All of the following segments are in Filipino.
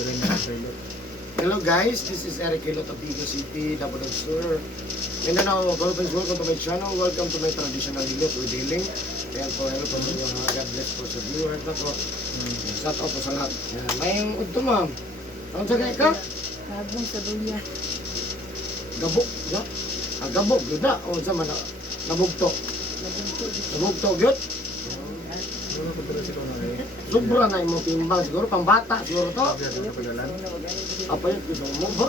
dire na sa ilo. Hello guys, this is Eric Hilot of Vigo City, Davao del Sur. Mindanao, welcome to my channel. Welcome to my traditional hilot or dealing. Ayan po, hello po sa inyo. God bless po sa viewers na po. Shout out po sa lahat. Ayan, may udto ma'am. Ano sa gaya ka? Labong sa duya. Gabok, ya? Gabok, yun na. O sa mana, nabugto. Nabugto, yun. Ano ko dire sila na eh. Sobra na yung timbang. Siguro pang bata, siguro to. Sabi sa pagalan. Apa yun, gusto mo ba?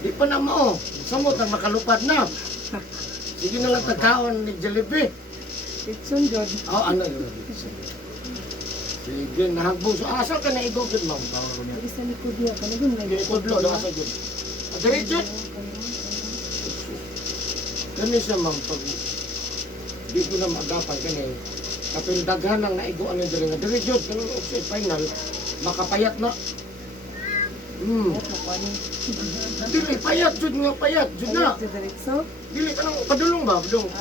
Di pa na mo. Samot ang makalupad na. Sige na lang tagkaon ni Jollibee. Pitson Jod. Ano yun? Sige, nahagbong. So, asa ka na igogod, ma'am? Tawag ko niya. Pwede sa likod niya. Kanagun na Hindi, kudlo, asa yun. Diretso. Kani siya, ma'am, pag di ko na magapan kani, kapil daghan ang naiguan ng dali nga. Diretso, kanang sa final, makapayat na. Dili, payat, jud nga, payat, jud na. Sa diretso. Dili ka nang padulong ba? Padulong.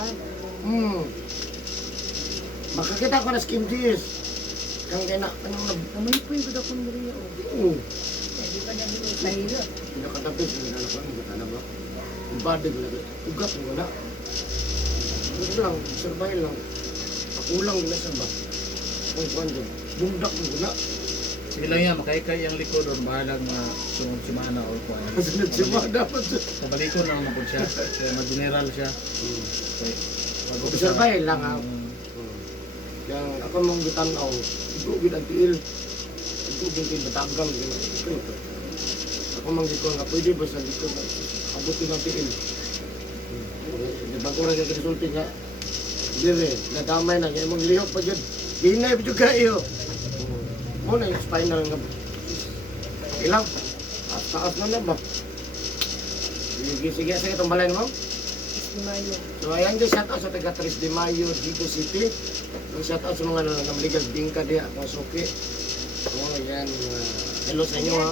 Makakita ko na skim cheese. Kang kaya na, kanang nag... Amoy po yung budak kong duriya. Mahilo. Pinakatapos, hindi na ko, hindi ka na ba? Yung body ko na, ugat mo na. Ito lang, survive lang. Pakulang nila sa ba? Kung kuhan dyan, bundak mo na. Sige lang yan, makaikay ang likod or bahalag na sunod si Mana or kuan. Sunod si Ma dapat siya. Kabalikon na naman po siya. Kaya ma-general siya. Okay. Survive lang ha. Yang ako mong gitanaw, igugid ang tiil. Igugid ang batagam. Ako mong gitanaw nga, pwede ba sa likod na abutin ang tiil? Bago rin yung resulti nga, dire, nadamay na, yung mong lihok pa dyan, hinay pa dyan kayo. Muna yung spinal nga, ilang, at taas na na ba? Sige, sige, itong balay mo. Di Mayo. So ayan guys, shout out sa taga 3 de Mayo, Vigo City. Shout out sa mga namligag bingka diya, mga suki. Oh, yan. Hello sa inyo ha.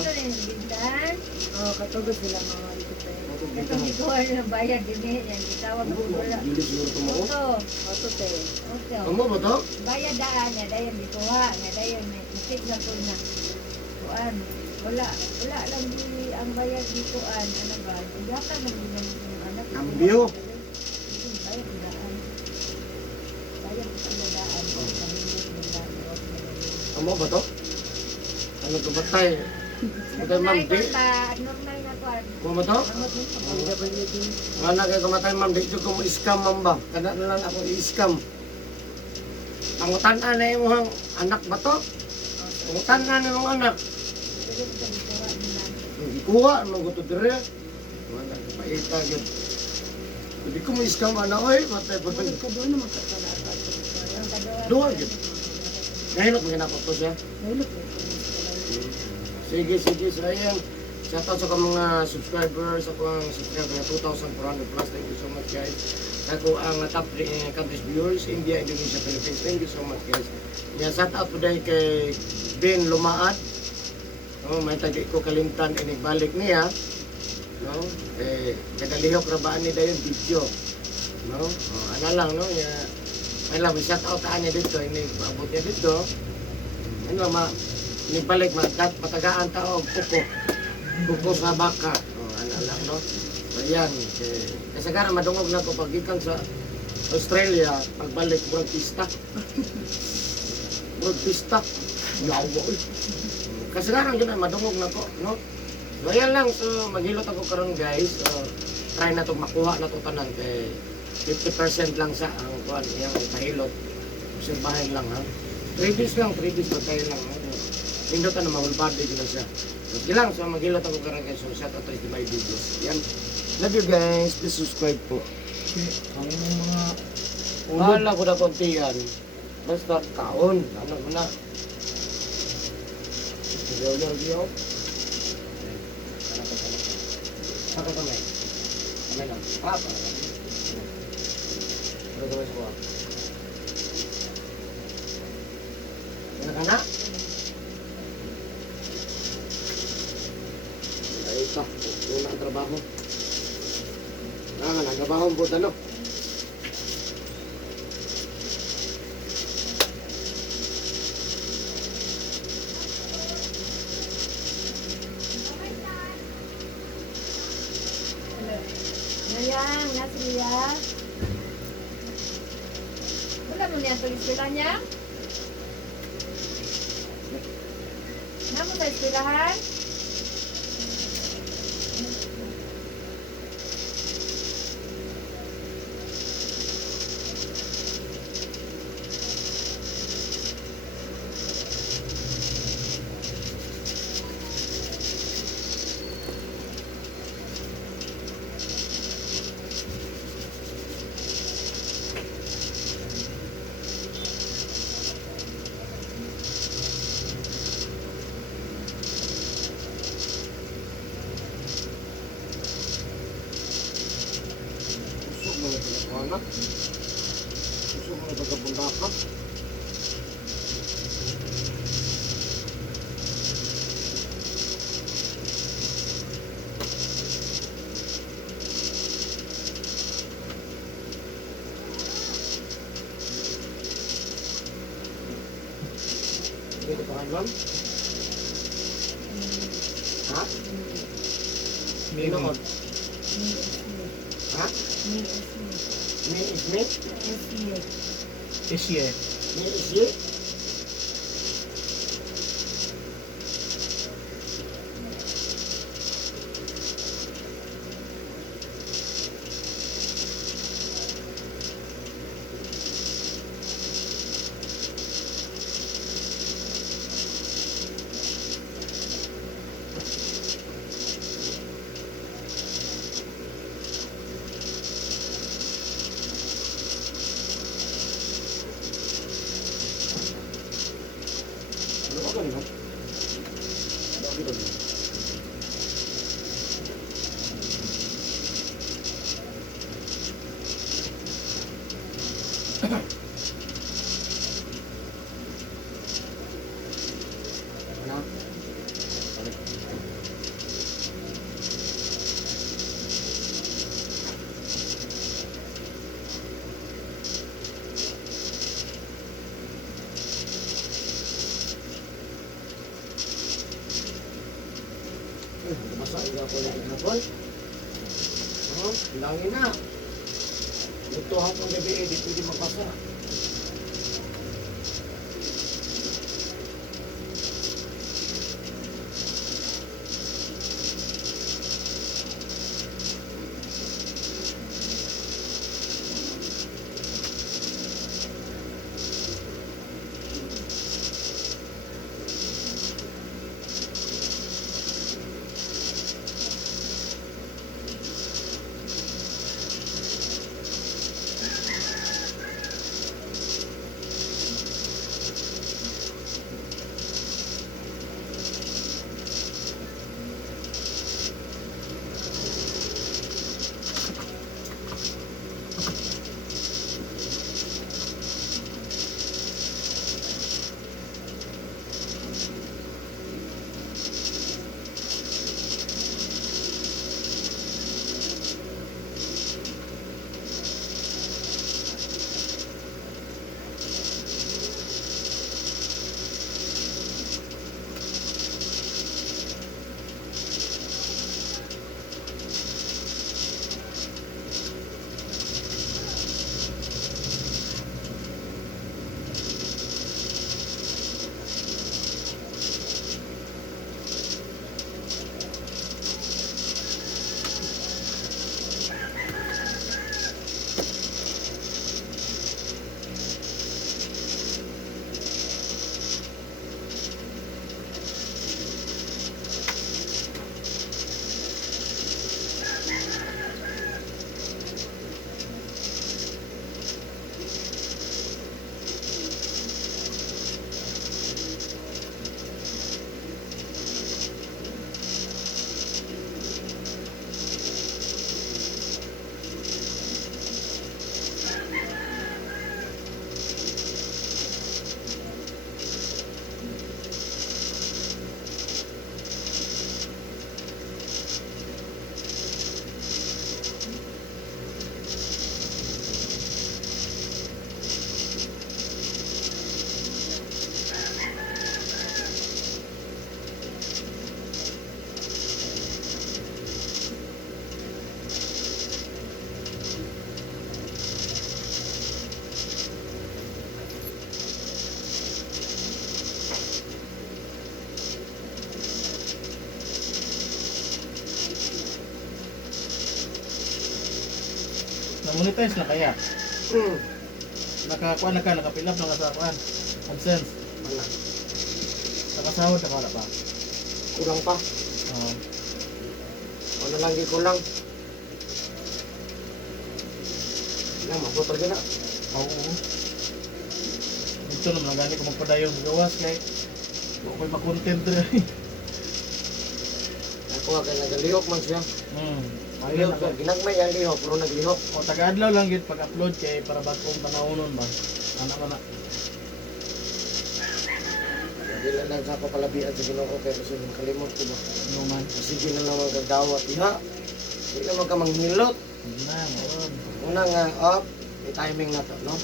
Katugod sila mga likod tayo. Itong ikuhan ng bayad din yan, itawag mo wala. Hindi siguro ito mo. Oto tayo. Okay. Ano ba ito? Bayad daan niya, dayan dikuha, nga dayan may tikit na po na. Kuan, wala lang di ang bayad dikuan, ano ba? Iyakan na din yung anak. Cambio. Bayad daan. Bayad sa daan. Ano ba ito? Ano ito batay? Batay ma'am, di? Normal na kuan. Ano ba ito? Wala kayo kumatay ma'am, di ito kung iskam ma'am ba? Kada na lang ako i-scam. Pangutan-an na yung anak ba ito? Pangutan-an na yung anak. Ikuha, ano ko ito dire? Wala ka paita yun. Hindi ko ma-scam anak, oy, matay pa rin. Ko doon naman katalakad. Doon yun. Ngayon ako ginapot ko siya. Mahilot na Sige, sige. So, ayan. Shoutout sa mga subscribers. Ako ang subscriber na 2,400 plus. Thank you so much, guys. Ako ang top 3 countries viewers. India, Indonesia, Philippines. Thank you so much, guys. Yan, shoutout po dahil kay Ben Lumaat. No, may tagi ko kalimtan inigbalik niya. No? Nagalihok na baan niya yung video. No? Ano lang, no? Ay lang, may shoutout taan niya dito. Inigbabot niya dito. Ano lang, nibalik matagaan tao kuko sa baka ano lang no so yan kasagaran madungog na ko pagikan sa Australia pagbalik world pista yawa kasagaran yun ay madungog na ko no so yan lang so maghilot ako karon guys so try na to makuha na to tanan kay 50% lang sa ang kuan yang pahilot obserbahin lang ha 3 days patay lang ha? Pindutan na mahulbado yun na siya. Okay lang, so maghilot ako karan guys. So shout out to my videos. Yan. Love you guys. Please subscribe po. Ang mga Bahala ko na konti yan. Basta kaon. Ano mo na. Lagi ako. Saka kamay. Kamay lang. Papa. Pero gawin ko. Yan ka na. Ito, una ang trabaho. Nagabaho po tanong. Nang, Nasriya. Wala mo niya ito eskwela niya? Namo sa eskwelahan? Usok mga pinakawanak. Usok mga tagapundakan. Hindi ka pangalan? Ha? Maybe. Inood? Ha? May Smith? Isye. May Isye? Ano ka ganun? Dami ba ganun? Ano? Balik. Masa iya ako lagi na boy. Hilangin na. Ito hapong gabi di pwede magbasa. Na-monetize na kaya. Hmm. Nakakuha na ka, naka-fill up na ka sa kuan. AdSense. Wala. Nakasahod na ka wala pa. Kulang pa. Oo. Ano lang di kulang. Lang, maputol ka na. Oo. Ito naman, gani ko magpadayon sa gawas kay huwag may makontent rin. Ako nga kaya nagalihok man siya. Ayun, Lihok siya. Ginagmay ang lihok, pero naglihok. o taga-adlaw lang yun pag-upload kay para bagong panahon ba. Ano man na. Dila lang sa ako palabian sa Ginoo kaya kasi makalimot ko ba. Ano man. Sige na lang magdawat diha. Hindi naman ka manghilot. Hindi na, oo. Una nga, may timing na to, no?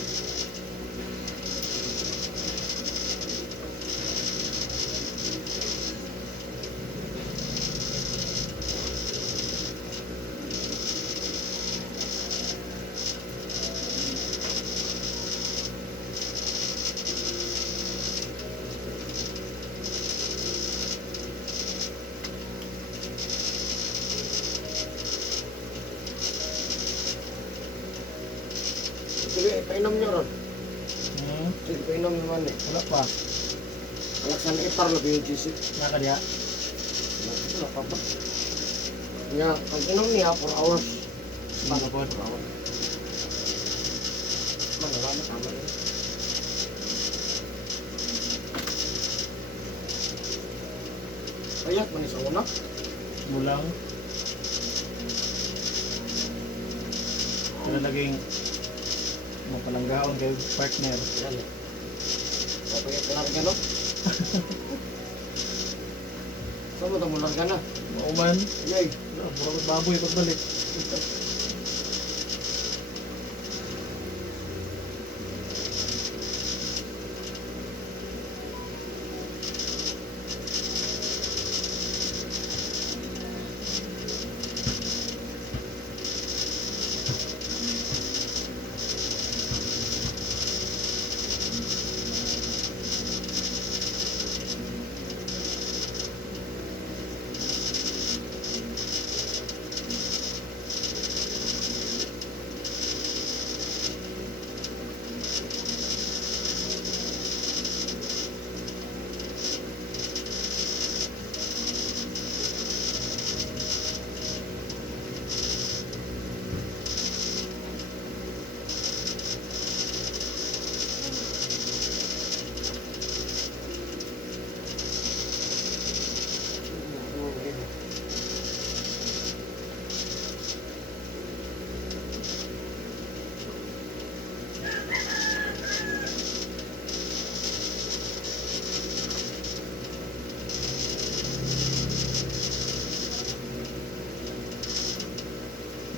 Sige, painom nyo ron. Sige, painom naman eh. Wala pa. Alaksan ipar na BGC. Naka diya. Wala pa ba? Nga, ang inom niya 4 hours. Ano po? Man, wala na tama rin. Payat man sa una. Bulang. Kaya naging mapalanggaon kay partner. Yan eh. Payat ka larga, no? Saan mo ito mo larga na? Mauman. Yay! Puro baboy pagbalik.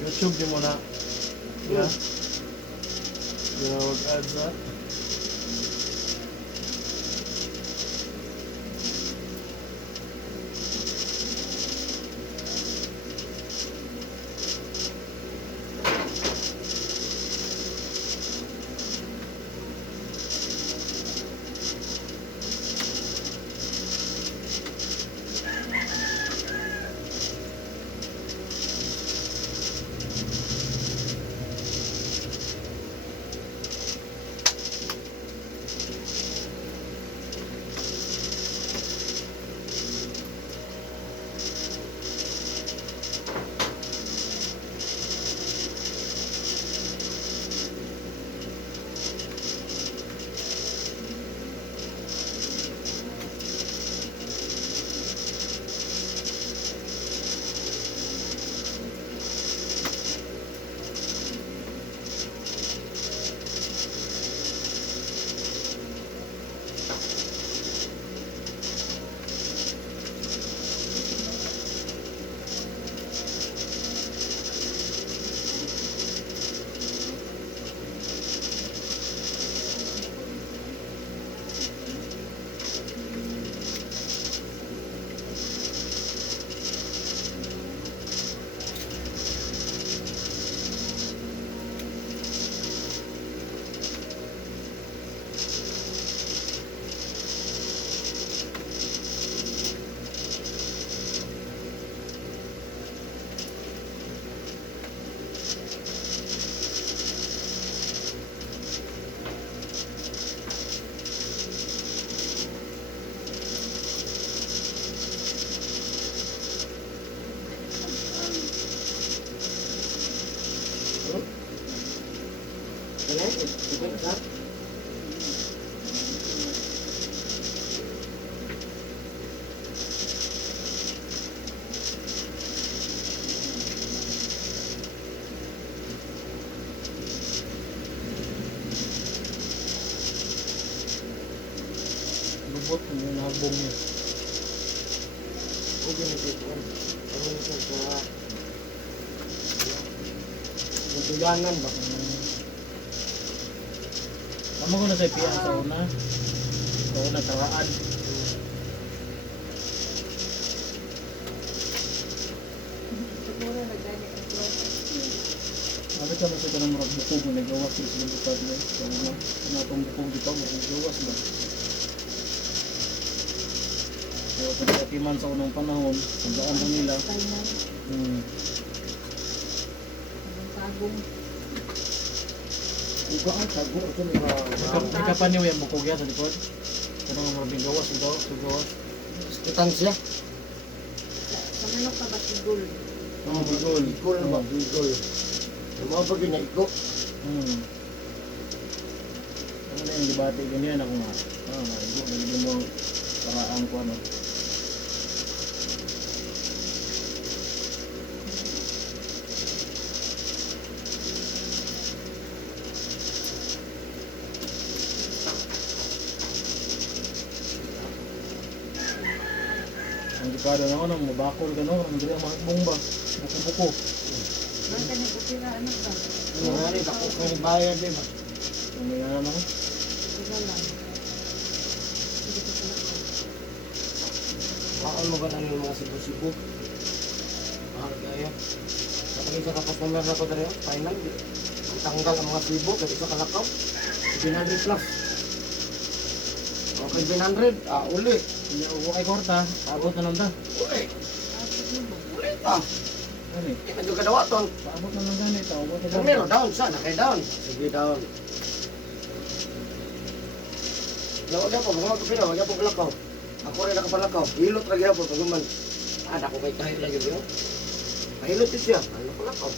YouTube di mo na. Yeah. Yung ads na. album niya. Okay na dito. Ano ito sa Tuyanan ba? Tama ko na sa piyan sa una. Sa una tawaan. Siguro nagdali ang tuwa. Bakit ka masaya ka ng murag bukog mo nagawas yung sa bukad mo? Sa una, natong bukog dito mo, nagawas ba? Kaya kung katiman sa unang panahon, tandaan mo nila. Kainan. Ang sagong. Uga ang tago. Ito may May kapan yung bukog yan sa likod? Kung ang murag gawas, gawas. Itansya. Sa manok pa ba sigul? Oo, bigol. Bigol ba? Bigol. Yung mga bagay na iko. Ano na yung debate ganyan ako nga. Nagiging mo paraan ko ano. Ang dikada na ako nang mabakol ka no, ang dili ang mahakbong ba? Buko-buko. Ang kanang kupira anak ba? Ano nga rin, ako kayo bayad eh ba? Ang may ano no? Wala lang. Hindi ko pala ko. Bakal mo ba ng mga sibo-sibo? Mahal kayo. Kapag sa customer na ko dali, final. Tanggal ang mga sibo, kasi sa kalakaw. 700 plus. Okay, 700. Uli. Hindi ako ay korta, abot na lang ta. Uli. Ah, siguro. Uli pa. Ano eh? Hindi man yung kadawaton. Paabot na lang ganit, abot na Kung meron, down sana. Kaya down. Sige, down. Wag po, mga kapila, wag po kalakaw. Ako rin nakapanakaw. Hilot lagi po, pag guman. Ako kay kahit lagi yun. Hilot din siya. Ano kalakaw?